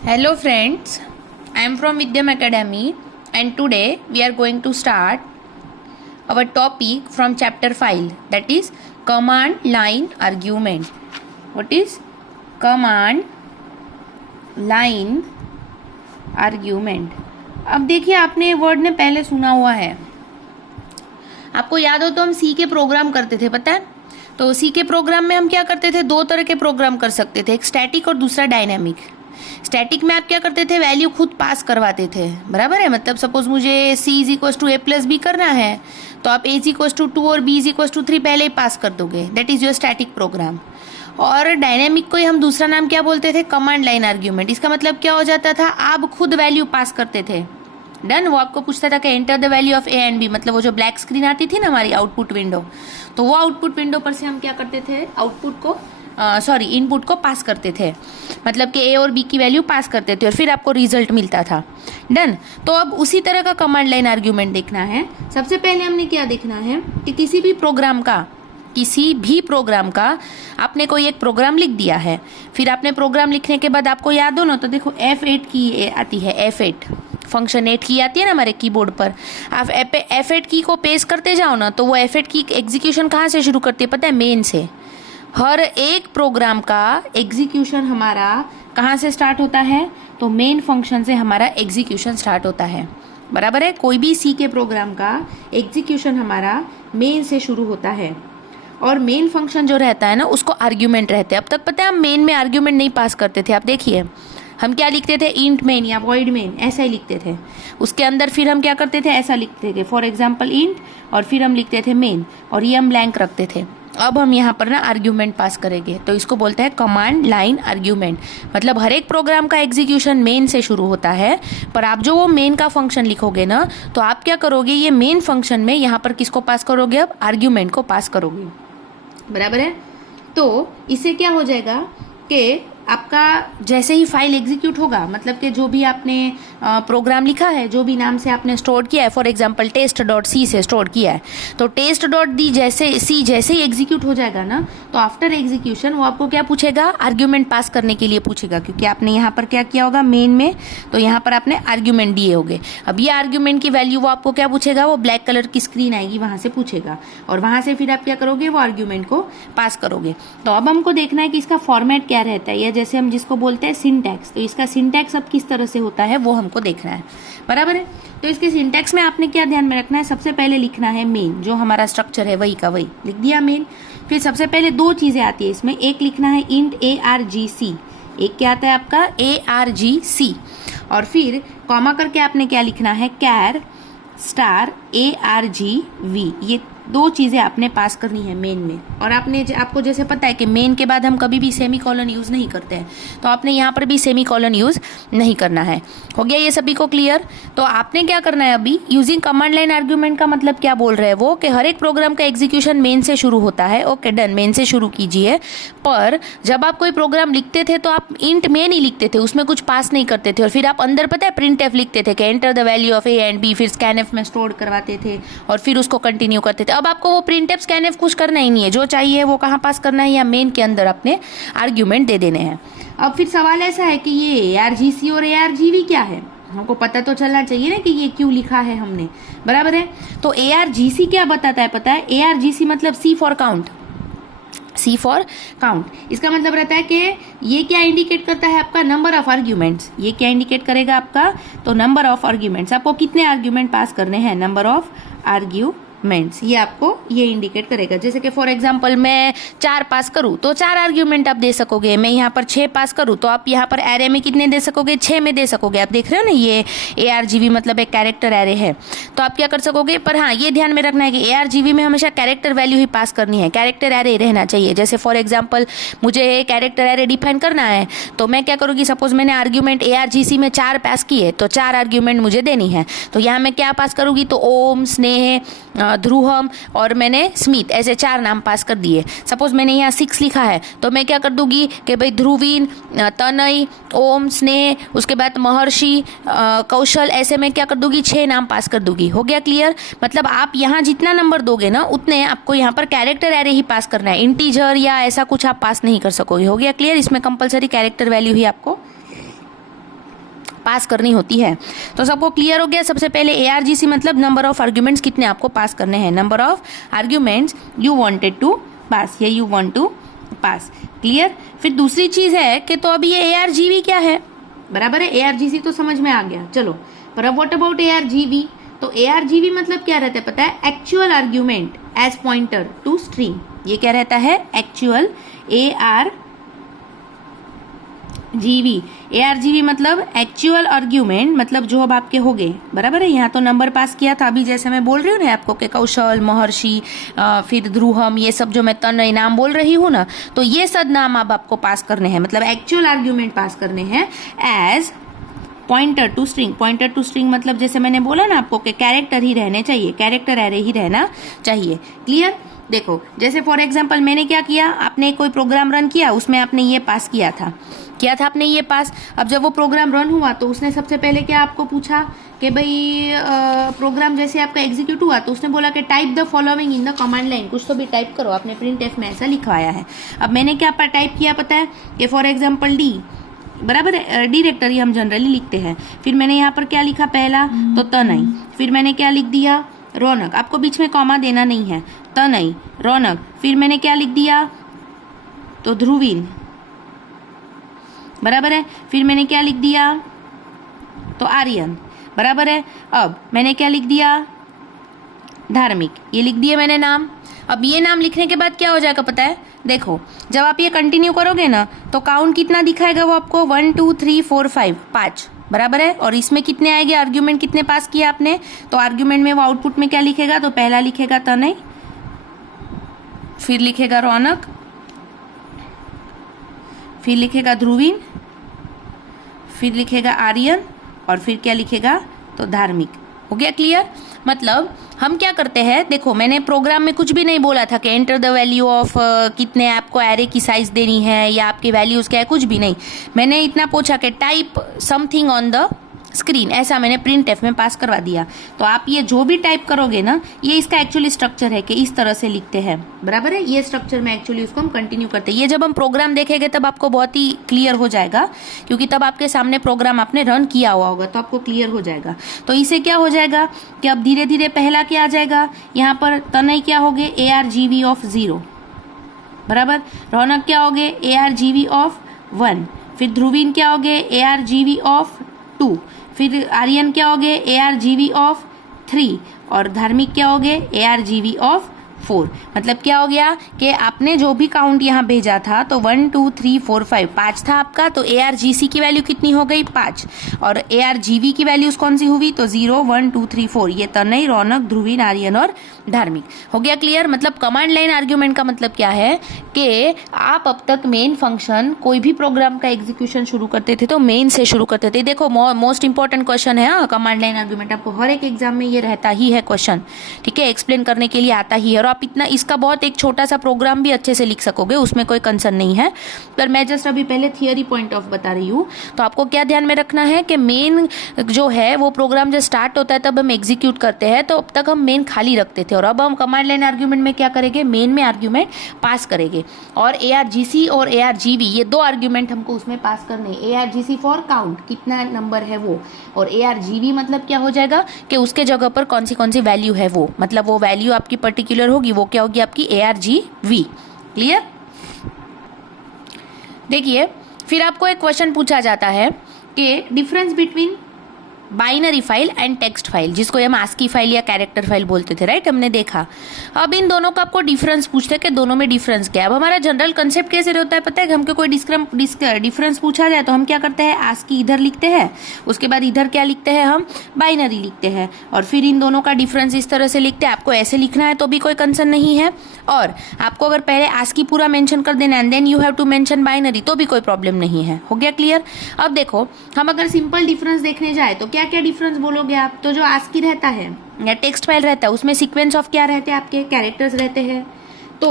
Hello friends, I am from Vidyam Academy and today we are going to start our topic from chapter 5, that is command line argument. What is command line argument? अब देखिए, आपने word ने पहले सुना हुआ है, आपको याद हो तो हम सी के प्रोग्राम करते थे, पता है? तो सी के प्रोग्राम में हम क्या करते थे, दो तरह के प्रोग्राम कर सकते थे, एक स्टैटिक और दूसरा डायनेमिक। स्टैटिक में आप क्या करते थे, वैल्यू खुद पास करवाते थे, बराबर है। मतलब सपोज मुझे C is equal to A plus B करना है तो आप ए इज इक्वल टू 2 और बी इज इक्वल टू 3 पहले ही पास कर दोगे, that is your static program. और डायनेमिक को ही हम दूसरा नाम क्या बोलते थे, कमांड लाइन आर्ग्यूमेंट। इसका मतलब क्या हो जाता था, आप खुद वैल्यू पास करते थे। डन। वो आपको पूछता था कि enter the value of A and B, मतलब वो जो ब्लैक स्क्रीन आती थी ना हमारी आउटपुट विंडो, तो वो आउटपुट विंडो पर से हम क्या करते थे, आउटपुट को इनपुट को पास करते थे, मतलब कि ए और बी की वैल्यू पास करते थे और फिर आपको रिजल्ट मिलता था। डन। तो अब उसी तरह का कमांड लाइन आर्ग्यूमेंट देखना है। सबसे पहले हमने क्या देखना है कि किसी भी प्रोग्राम का आपने कोई एक प्रोग्राम लिख दिया है, फिर आपने प्रोग्राम लिखने के बाद आपको याद हो ना, तो देखो F8 की आती है, F8 फंक्शन 8 की आती है ना हमारे कीबोर्ड पर। आप F8 की को पेस्ट करते जाओ ना, तो वो F8 की एग्जीक्यूशन कहाँ से शुरू करती है पता है, मेन से। हर एक प्रोग्राम का एग्जीक्यूशन हमारा कहाँ से स्टार्ट होता है, तो मेन फंक्शन से हमारा एग्जीक्यूशन स्टार्ट होता है, बराबर है। कोई भी सी के प्रोग्राम का एग्जीक्यूशन हमारा मेन से शुरू होता है और मेन फंक्शन जो रहता है ना उसको आर्ग्यूमेंट रहते हैं। अब तक पता है हम मेन में आर्ग्यूमेंट नहीं पास करते थे। आप देखिए हम क्या लिखते थे, इंट मेन या वॉइड मेन, ऐसा ही लिखते थे। उसके अंदर फिर हम क्या करते थे, ऐसा लिखते थे, फॉर एग्जाम्पल इंट, और फिर हम लिखते थे मेन, और ये हम ब्लैंक रखते थे। अब हम यहाँ पर ना आर्ग्यूमेंट पास करेंगे, तो इसको बोलते हैं कमांड लाइन आर्ग्यूमेंट। मतलब हर एक प्रोग्राम का एग्जीक्यूशन मेन से शुरू होता है, पर आप जो वो मेन का फंक्शन लिखोगे ना, तो आप क्या करोगे, ये मेन फंक्शन में यहाँ पर किसको पास करोगे, अब आर्ग्यूमेंट को पास करोगे, बराबर है। तो इससे क्या हो जाएगा कि आपका जैसे ही फाइल एग्जीक्यूट होगा, मतलब कि जो भी आपने प्रोग्राम लिखा है, जो भी नाम से आपने स्टोर किया है, फॉर एग्जांपल test.c से स्टोर किया है, तो test.d जैसे ही एग्जीक्यूट हो जाएगा ना, तो आफ्टर एग्जीक्यूशन वो आपको क्या पूछेगा, आर्ग्यूमेंट पास करने के लिए पूछेगा, क्योंकि आपने यहाँ पर क्या किया होगा मेन में, तो यहाँ पर आपने आर्ग्यूमेंट दिए होंगे। अब ये आर्ग्यूमेंट की वैल्यू वो आपको क्या पूछेगा, वो ब्लैक कलर की स्क्रीन आएगी, वहाँ से पूछेगा, और वहाँ से फिर आप क्या करोगे, वो आर्ग्यूमेंट को पास करोगे। तो अब हमको देखना है कि इसका फॉर्मेट क्या रहता है, या जैसे हम जिसको बोलते हैं सिंटैक्स, तो इसका सिंटैक्स अब किस तरह से होता है वो हमको देखना है, बराबर है। तो इसके सिंटैक्स में आपने क्या ध्यान में रखना है, सबसे पहले लिखना है मेन, जो हमारा स्ट्रक्चर है वही का वही लिख दिया मेन। फिर सबसे पहले दो चीजें आती है इसमें, एक लिखना है इंट argc, एक क्या आता है आपका argc, और फिर कॉमा करके आपने क्या लिखना है, कैर स्टार argv। ये दो चीजें आपने पास करनी है मेन में। और आपको जैसे पता है कि मेन के बाद हम कभी भी सेमी कॉलन यूज नहीं करते हैं, तो आपने यहाँ पर भी सेमी कॉलन यूज नहीं करना है। हो गया ये सभी को क्लियर? तो आपने क्या करना है अभी, यूजिंग कमांड लाइन आर्ग्यूमेंट का मतलब क्या बोल रहे हैं वो, कि हर एक प्रोग्राम का एग्जीक्यूशन मेन से शुरू होता है। ओके डन, मेन से शुरू कीजिए। पर जब आप कोई प्रोग्राम लिखते थे तो आप इंट मेन ही लिखते थे, उसमें कुछ पास नहीं करते थे, और फिर आप अंदर पता है प्रिंट एफ लिखते थे कि enter the value of A and B, फिर स्कैन एफ में स्टोर करवाते थे और फिर उसको कंटिन्यू करते थे। अब आपको वो प्रिंट एफ स्कैन एफ कुछ करना ही नहीं है, जो चाहिए वो कहाँ पास करना है, या मेन के अंदर अपने आर्ग्यूमेंट दे देने हैं। अब फिर सवाल ऐसा है कि ये argc और argv क्या है, हमको पता तो चलना चाहिए ना कि ये क्यों लिखा है हमने, बराबर है। तो argc क्या बताता है पता है, argc मतलब C for count, C for count. इसका मतलब रहता है कि ये क्या इंडिकेट करता है, आपका नंबर ऑफ आर्ग्यूमेंट्स। ये क्या इंडिकेट करेगा आपका, तो नंबर ऑफ आर्ग्यूमेंट्स, आपको कितने आर्ग्यूमेंट पास करने हैं, नंबर ऑफ आर्ग्यूमेंट्स, ये आपको ये इंडिकेट करेगा। जैसे कि फॉर एग्जांपल मैं 4 पास करूं तो 4 आर्ग्यूमेंट आप दे सकोगे, मैं यहाँ पर 6 पास करूं तो आप यहाँ पर एरे में कितने दे सकोगे, 6 में दे सकोगे। आप देख रहे हो ना, ये argv मतलब एक कैरेक्टर एरे है, तो आप क्या कर सकोगे। पर हाँ, ये ध्यान में रखना है कि argv में हमेशा कैरेक्टर वैल्यू ही पास करनी है, कैरेक्टर एरे रहना चाहिए। जैसे फॉर एग्जाम्पल मुझे कैरेक्टर एरे डिफाइन करना है, तो मैं क्या करूँगी, सपोज मैंने आर्ग्यूमेंट argc में 4 पास किए, तो 4 आर्ग्यूमेंट मुझे देनी है, तो यहाँ मैं क्या पास करूँगी, तो ओम, स्नेह, ध्रुवम और मैंने स्मित, ऐसे 4 नाम पास कर दिए। सपोज मैंने यहाँ 6 लिखा है, तो मैं क्या कर दूंगी कि भाई ध्रुवीन, तनय, ओम, स्नेह, उसके बाद महर्षि, कौशल, ऐसे मैं क्या कर दूंगी, 6 नाम पास कर दूंगी। हो गया क्लियर? मतलब आप यहाँ जितना नंबर दोगे ना, उतने आपको यहाँ पर कैरेक्टर एरे ही पास करना है, इंटीजर या ऐसा कुछ आप पास नहीं कर सकोगे। हो गया क्लियर? इसमें कंपलसरी कैरेक्टर वैल्यू ही आपको पास करनी होती है। तो सबको क्लियर हो गया। सबसे पहले ARGC मतलब नंबर ऑफ आर्ग्यूमेंट्स कितने आपको पास करने हैं, number of arguments you wanted to pass, या you want to pass. Clear. फिर दूसरी चीज है कि तो अब ये ARGV क्या है, बराबर है। ARGC तो समझ में आ गया, चलो। पर अब व्हाट अबाउट ARGV? तो ARGV मतलब क्या रहता है पता है, actual argument as pointer to string. ये क्या रहता है, एक्चुअल ARGV मतलब एक्चुअल आर्ग्यूमेंट, मतलब जो अब आपके हो गए, बराबर है। यहाँ तो नंबर पास किया था, अभी जैसे मैं बोल रही हूँ ना आपको कि कौशल, महर्षि, फिर ध्रुवम, ये सब जो मैं तनय नाम बोल रही हूँ ना, तो ये सब नाम अब आपको पास करने हैं, मतलब एक्चुअल आर्ग्यूमेंट पास करने हैं as pointer to string. Pointer to string मतलब जैसे मैंने बोला ना आपको कि कैरेक्टर ही रहने चाहिए, कैरेक्टर एरे ही रहना चाहिए। क्लियर। देखो जैसे फॉर एग्जांपल मैंने क्या किया, आपने कोई प्रोग्राम रन किया, उसमें आपने ये पास किया था आपने ये पास। अब जब वो प्रोग्राम रन हुआ तो उसने सबसे पहले क्या आपको पूछा कि भाई प्रोग्राम जैसे आपका एग्जीक्यूट हुआ तो उसने बोला कि type the following in the command line, कुछ तो भी टाइप करो। आपने प्रिंटफ में ऐसा लिखवाया है। अब मैंने क्या टाइप किया पता है कि फॉर एग्जाम्पल डी, बराबर है, डायरेक्टरी हम जनरली लिखते हैं। फिर मैंने यहाँ पर क्या लिखा, पहला तो तनय, फिर मैंने क्या लिख दिया, रौनक। आपको बीच में कॉमा देना नहीं है, तनय रौनक। फिर मैंने क्या लिख दिया, तो ध्रुवीन, बराबर है। फिर मैंने क्या लिख दिया, तो आर्यन, बराबर है। अब मैंने क्या लिख दिया, धार्मिक। ये लिख दिए मैंने नाम। अब ये नाम लिखने के बाद क्या हो जाएगा पता है, देखो जब आप ये कंटिन्यू करोगे ना तो काउंट कितना दिखाएगा वो आपको, 1 2 3 4 5, 5, बराबर है। और इसमें कितने आएंगे, आर्ग्यूमेंट कितने पास किया आपने, तो आर्ग्यूमेंट में वो आउटपुट में क्या लिखेगा, तो पहला लिखेगा तनय, फिर लिखेगा रौनक, फिर लिखेगा ध्रुवीन, फिर लिखेगा आर्यन, और फिर क्या लिखेगा, तो धार्मिक। हो गया क्लियर। मतलब हम क्या करते हैं, देखो मैंने प्रोग्राम में कुछ भी नहीं बोला था कि एंटर द वैल्यू ऑफ कितने आपको एरे की साइज देनी है या आपकी वैल्यूज क्या है, कुछ भी नहीं। मैंने इतना पूछा कि type something on the screen, ऐसा मैंने प्रिंटफ में पास करवा दिया। तो आप ये जो भी टाइप करोगे ना, ये इसका एक्चुअली स्ट्रक्चर है कि इस तरह से लिखते हैं, बराबर है। ये स्ट्रक्चर में एक्चुअली उसको हम कंटिन्यू करते हैं। ये जब हम प्रोग्राम देखेंगे तब आपको बहुत ही क्लियर हो जाएगा, क्योंकि तब आपके सामने प्रोग्राम आपने रन किया हुआ होगा, तो आपको क्लियर हो जाएगा। तो इसे क्या हो जाएगा कि अब धीरे धीरे पहला क्या आ जाएगा, यहाँ पर तनय क्या हो गए, ARGV ऑफ 0, बराबर। रौनक क्या हो गए, ARGV ऑफ 1, फिर ध्रुवीन क्या हो गए, ARGV ऑफ 2, फिर आर्यन क्या हो गए, ARGV ऑफ 3, और धार्मिक क्या हो गए, ARGV ऑफ 4। मतलब क्या हो गया कि आपने जो भी काउंट यहाँ भेजा था, तो 1 2 3 4 5, 5 था आपका, तो ARGC की वैल्यू कितनी हो गई, 5, और ARGV की वैल्यूज कौन सी हुई, तो 0 1 2 3 4। ये तनय, रौनक, ध्रुवीन, आर्यन और धार्मिक। हो गया क्लियर। मतलब कमांड लाइन आर्ग्यूमेंट का मतलब क्या है कि आप अब तक मेन फंक्शन कोई भी प्रोग्राम का एग्जीक्यूशन शुरू करते थे तो मेन से शुरू करते थे। देखो मोस्ट इंपॉर्टेंट क्वेश्चन है कमांड लाइन आर्ग्यूमेंट, आपको हर एक एग्जाम में ये रहता ही है क्वेश्चन, ठीक है, एक्सप्लेन करने के लिए आता ही है। और आप इतना इसका बहुत एक छोटा सा प्रोग्राम भी अच्छे से लिख सकोगे, उसमें कोई कंसर्न नहीं है। पर मैं जस्ट अभी पहले थियरी पॉइंट ऑफ बता रही हूँ। तो आपको क्या ध्यान में रखना है कि मेन जो है वो प्रोग्राम जब स्टार्ट होता है तब हम एग्जीक्यूट करते हैं, तो अब तक हम मेन खाली रखते थे, और अब हम कमांड लाइन आर्ग्यूमेंट में क्या करेंगे, मेन में आर्ग्यूमेंट पास करेंगे। और ARGC और ARGV ये दो आर्ग्यूमेंट हमको उसमें पास करने हैं। ARGC फॉर काउंट, कितना नंबर है वो, और ARGV मतलब क्या हो जाएगा कि उसके जगह पर कौन सी वैल्यू है वो, मतलब वो वैल्यू आपकी पर्टिकुलर होगी, वो क्या होगी आपकी ARGV। क्लियर। देखिए फिर आपको एक क्वेश्चन पूछा जाता है कि difference between binary file and text file, जिसको हम आस्की फाइल या कैरेक्टर फाइल बोलते थे, राइट, हमने देखा। अब इन दोनों का आपको डिफरेंस पूछते हैं कि दोनों में डिफरेंस क्या है। अब हमारा जनरल कंसेप्ट कैसे होता है पता है, कि हमको कोई डिफरेंस पूछा जाए तो हम क्या करते हैं, आस्की इधर लिखते हैं, उसके बाद इधर क्या लिखते हैं, हम बाइनरी लिखते हैं, और फिर इन दोनों का डिफरेंस इस तरह से लिखते हैं। आपको ऐसे लिखना है तो भी कोई कंसर्न नहीं है, और आपको अगर पहले आस्की पूरा मेंशन कर देना and then you have to mention binary तो भी कोई प्रॉब्लम नहीं है। हो गया क्लियर। अब देखो हम अगर सिंपल डिफरेंस देखने जाए तो क्या क्या डिफरेंस बोलोगे आप, तो जो आस्की रहता है या टेक्स्ट फाइल रहता है उसमें सीक्वेंस ऑफ क्या रहते हैं, आपके कैरेक्टर्स रहते हैं। तो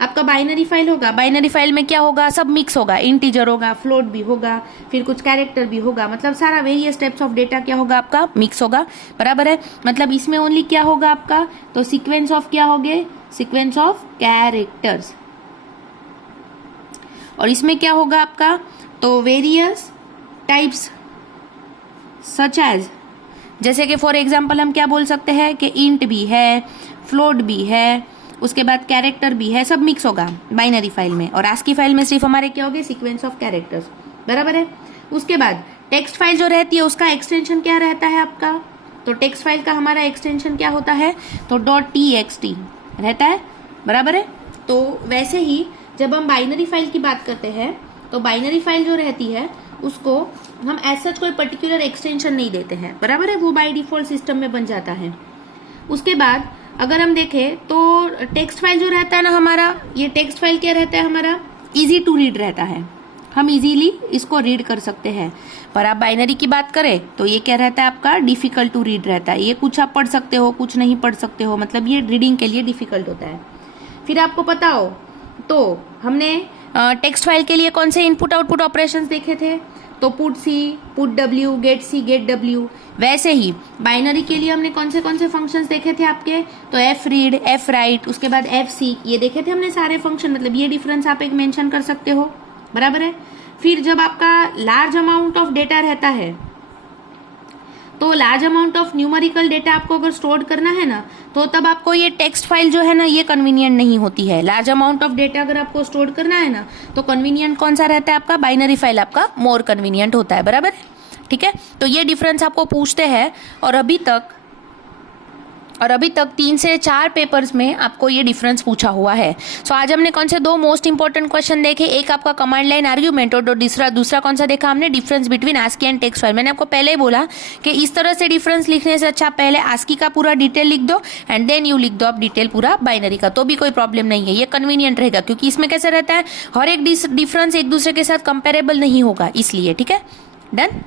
आपका बाइनरी फाइल होगा, बाइनरी फाइल में क्या होगा, सब मिक्स होगा, इंटीजर होगा, फ्लोट भी होगा, फिर कुछ कैरेक्टर भी होगा, मतलब सारा वेरियस टाइप्स ऑफ डेटा क्या होगा आपका, मिक्स होगा, बराबर है। मतलब इसमें ओनली क्या होगा आपका, तो सीक्वेंस ऑफ क्या होगे, सीक्वेंस ऑफ कैरेक्टर्स, और इसमें क्या होगा आपका, तो वेरियस टाइप्स सच एज, जैसे कि फॉर एग्जाम्पल हम क्या बोल सकते हैं कि इंट भी है, फ्लोट भी है, उसके बाद कैरेक्टर भी है, सब मिक्स होगा बाइनरी फाइल में। और आस्की फाइल में सिर्फ हमारे क्या होंगे, सीक्वेंस ऑफ कैरेक्टर्स, बराबर है। उसके बाद टेक्स्ट फाइल जो रहती है उसका एक्सटेंशन क्या रहता है आपका, तो टेक्स्ट फाइल का हमारा एक्सटेंशन क्या होता है, तो .txt रहता है, बराबर है। तो वैसे ही जब हम बाइनरी फाइल की बात करते हैं तो बाइनरी फाइल जो रहती है उसको हम एज सच कोई पर्टिकुलर एक्सटेंशन नहीं देते हैं, बराबर है, वो बाय डिफॉल्ट सिस्टम में बन जाता है। उसके बाद अगर हम देखें तो टेक्स्ट फाइल जो रहता है ना हमारा, ये टेक्स्ट फाइल क्या रहता है हमारा, इजी टू रीड रहता है, हम इजीली इसको रीड कर सकते हैं। पर आप बाइनरी की बात करें तो ये क्या रहता है आपका, डिफिकल्ट टू रीड रहता है। ये कुछ आप पढ़ सकते हो, कुछ नहीं पढ़ सकते हो, मतलब ये रीडिंग के लिए डिफिकल्ट होता है। फिर आपको पता हो तो हमने टेक्स्ट फाइल के लिए कौन से इनपुट आउटपुट ऑपरेशंस देखे थे, तो पुट सी, पुट डब्ल्यू, गेट सी, गेट डब्ल्यू। वैसे ही बाइनरी के लिए हमने कौन से फंक्शंस देखे थे आपके, तो एफ रीड, एफ राइट, उसके बाद एफ सी, ये देखे थे हमने सारे फंक्शन, मतलब ये डिफरेंस आप एक मेंशन कर सकते हो, बराबर है। फिर जब आपका लार्ज अमाउंट ऑफ डेटा रहता है तो large amount of numerical data आपको अगर स्टोर करना है ना, तो तब आपको ये टेक्स्ट फाइल जो है ना ये कन्वीनियंट नहीं होती है। लार्ज अमाउंट ऑफ डेटा अगर आपको स्टोर करना है ना तो कन्वीनियंट कौन सा रहता है आपका, बाइनरी फाइल आपका मोर कन्वीनियंट होता है, बराबर है, ठीक है। तो ये डिफरेंस आपको पूछते हैं और अभी तक 3 से 4 पेपर्स में आपको ये डिफरेंस पूछा हुआ है। सो आज हमने कौन से 2 मोस्ट इंपॉर्टेंट क्वेश्चन देखे, एक आपका कमांड लाइन आर्ग्यूमेंट और दूसरा कौन सा देखा हमने, difference between ASCII and text file. मैंने आपको पहले ही बोला कि इस तरह से डिफरेंस लिखने से अच्छा पहले आस्की का पूरा डिटेल लिख दो एंड देन यू लिख दो आप डिटेल पूरा बाइनरी का, तो भी कोई प्रॉब्लम नहीं है, ये कन्वीनियंट रहेगा। क्योंकि इसमें कैसे रहता है, हर एक डिफरेंस एक दूसरे के साथ कंपेरेबल नहीं होगा, इसलिए, ठीक है, डन।